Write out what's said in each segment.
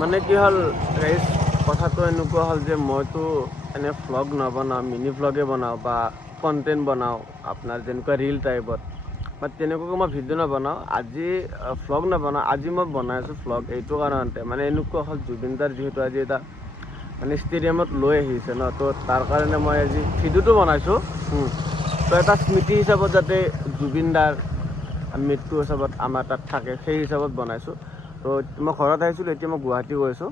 মানে কি হ'ল গাইজ, কথাটো এনেকুৱা হ'ল যে মইতো এনে ভ্লগ নবনাওঁ, মিনি ভ্লগে বনাওঁ বা কণ্টেণ্ট বনাওঁ আপোনাৰ যেনেকুৱা ৰীল টাইপত, বাট তেনেকুৱাকৈ মই ভিডিঅ' নবনাওঁ। আজি ভ্লগ নবনাওঁ, আজি মই বনাই আছোঁ ভ্লগ এইটো কাৰণতে, মানে এনেকুৱা হ'ল জুবিন দাৰ যিহেতু আজি এটা মানে ষ্টেডিয়ামত লৈ আহিছে ন, তো তাৰ কাৰণে মই আজি ভিডিঅ'টো বনাইছোঁ। তো এটা স্মৃতি হিচাপত যাতে জুবিন দাৰ মৃত্যু হিচাপত আমাৰ তাত থাকে, সেই হিচাপত বনাইছোঁ। তো মই ঘৰত আহিছিলোঁ, এতিয়া মই গুৱাহাটী গৈ আছোঁ,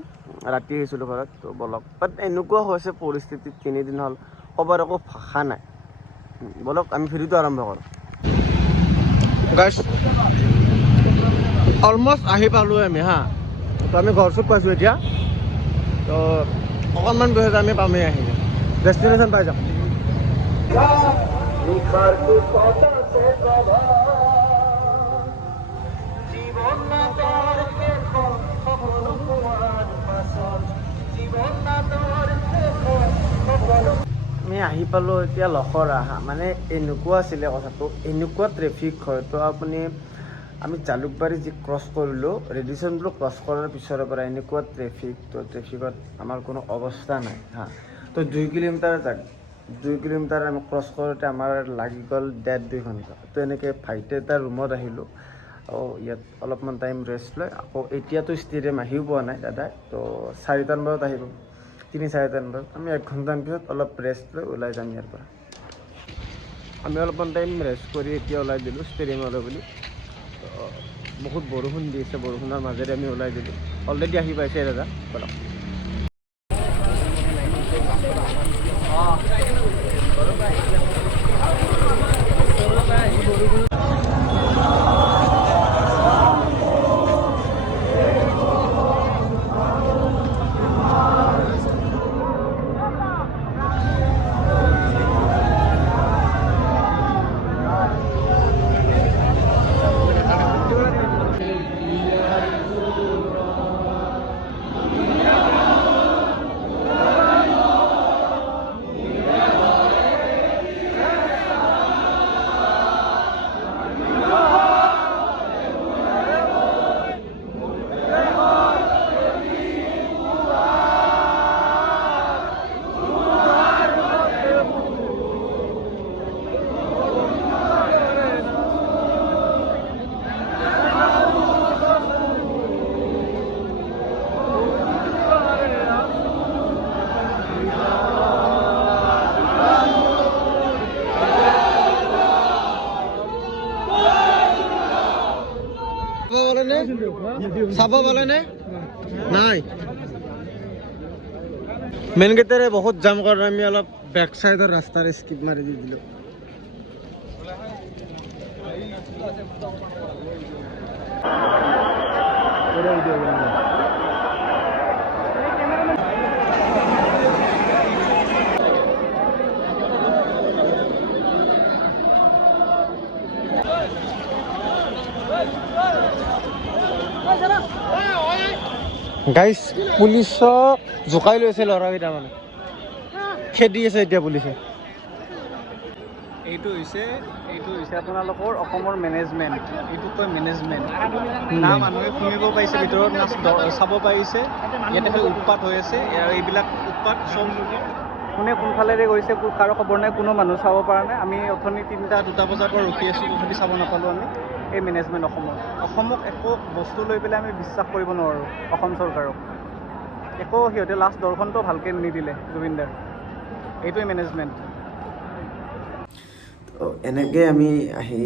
ৰাতি আহিছিলোঁ ঘৰত। তো বলক, বাট এনেকুৱা হৈছে পৰিস্থিতিত 3 দিন হ'ল ক'বৰ একো ভাষা নাই। বলক আমি ভিডিঅ'টো আৰম্ভ কৰোঁ। গাইছ, অলমষ্ট আহি পালোঁ আমি তো আমি ঘৰ চুক পাইছোঁ এতিয়া। তো অকণমান পিছত আমি পামেই আহি, ডেষ্টিনেশ্যন পাই যাম। আমি আহি পালোঁ এতিয়া লখৰা মানে এনেকুৱা আছিলে কথাটো, এনেকুৱা ট্ৰেফিক হয়। তো আমি জালুকবাৰী যি ক্ৰছ কৰিলোঁ, ৰেডিচন ব্লক ক্ৰছ কৰাৰ পিছৰ পৰা এনেকুৱা ট্ৰেফিক, তো ট্ৰেফিকত আমাৰ কোনো অৱস্থা নাই তো 2 কিলোমিটাৰ আমি ক্ৰছ কৰোঁতে আমাৰ লাগি গ'ল 1.5-2 ঘণ্টা। তো এনেকৈ ভাইটি এটা ৰুমত আহিলোঁ, ইয়াত অলপমান টাইম ৰেষ্ট লৈ আকৌ এতিয়াতো ষ্টেডিয়াম আহিও পোৱা নাই দাদাই। তো 4টামান বজাত আহিব, 3-4টামান বজাত। আমি 1 ঘণ্টামান পিছত অলপ ৰেষ্ট লৈ ওলাই যাম ইয়াৰ পৰা। আমি অলপমান টাইম ৰেষ্ট কৰি এতিয়া ওলাই দিলোঁ ষ্টেডিয়ামলৈ বুলি। তো বহুত বৰষুণ দি আছে, বৰষুণৰ মাজেৰে আমি ওলাই দিলোঁ। অলৰেডি আহি পাইছে দাদা, বলক। চাব বলেনে নাই? মেইন গেটেৰে বহুত জাম কাৰণে আমি অলপ বেক চাইডৰ ৰাস্তাৰে স্কিপ মাৰি দি দিলোঁ। গাইজ, পুলিচক জোকাই লৈছে ল'ৰাকেইটা, মানে খেদি আছে এতিয়া পুলিচে। এইটো হৈছে আপোনালোকৰ অসমৰ মেনেজমেণ্ট। এইটো কয় মেনেজমেণ্ট। না মানুহে শুনিব পাৰিছে ভিতৰত, না চাব পাৰিছে। ইয়াতে খালি উৎপাত হৈ আছে। এইবিলাক উৎপাত চব কোনে কোনফালেৰে গৈছে কাৰো খবৰ নাই, কোনো মানুহ চাব পৰা নাই। আমি অথনি 2টা বজাৰ পৰা ৰখি আছোঁ, তথাপি চাব নাপালোঁ আমি। এই মেনেজমেণ্ট অসমক একো বস্তু লৈ পেলাই আমি বিশ্বাস কৰিব নোৱাৰোঁ অসম চৰকাৰক। একো সিহঁতে লাষ্ট দৰ্শনটো ভালকৈ নিদিলে জুবিনদাৰ। এইটোৱে মেনেজমেণ্ট। তো এনেকৈ আমি আহি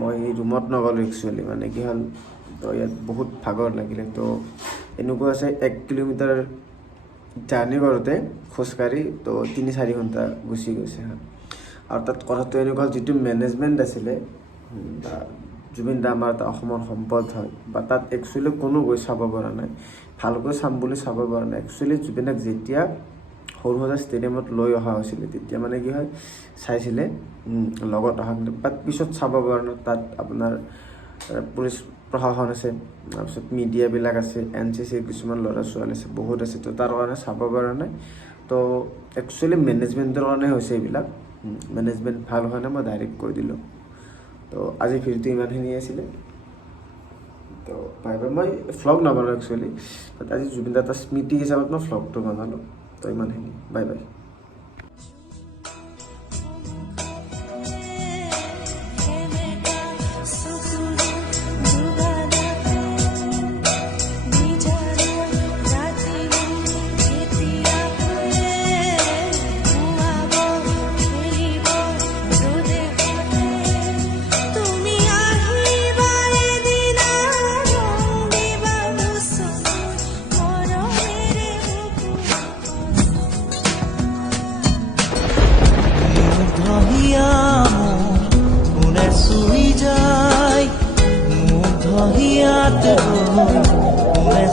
মই ৰুমত নগ'লোঁ একচুৱেলি, মানে কি হ'ল, তো ইয়াত বহুত ভাগৰ লাগিলে। তো এনেকুৱা আছে 1 কিলোমিটাৰ জাৰ্ণি কৰোঁতে খোজকাঢ়ি তো 3-4 ঘণ্টা গুচি গৈছে আৰু তাত কথাটো এনেকুৱা হ'ল, যিটো মেনেজমেণ্ট আছিলে, জুবিন দা আমাৰ এটা অসমৰ সম্পদ হয়, বা তাত একচুৱেলি কোনো গৈ চাব পৰা নাই, ভালকৈ চাম বুলি চাব পৰা নাই। একচুৱেলি জুবিনক যেতিয়া সৰু সজা ষ্টেডিয়ামত লৈ অহা হৈছিলে, তেতিয়া মানে কি হয়, চাইছিলে লগত অহা, বাট পিছত চাব পৰা নাই। তাত আপোনাৰ পুলিচ প্ৰশাসন আছে, তাৰপিছত মিডিয়াবিলাক আছে, NCCৰ কিছুমান ল'ৰা ছোৱালী আছে, বহুত আছে। তো তাৰ কাৰণে চাব পৰা নাই। তো একচুৱেলি মেনেজমেণ্টৰ কাৰণে হৈছে এইবিলাক। মেনেজমেণ্ট ভাল হোৱা নাই, মই ডাইৰেক্ট কৈ দিলোঁ। তো আজি ভিডিঅ'টো ইমানখিনি আছিলে। তো বাই বাই। মই ভ্লগ নবনাওঁ একচুৱেলি, বাট আজি জুবিন দা এটা স্মৃতি হিচাপত মই ভ্লগটো বনালোঁ। তো ইমানখিনি, বাই বাই।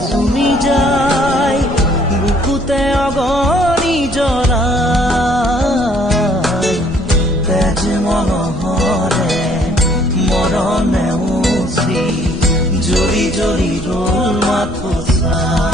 চুমি যায় বুকুতে অগণি জৰাই তেজ মনোহৰে মৰণে উচি জৰি জৰি ৰল মাথো চা।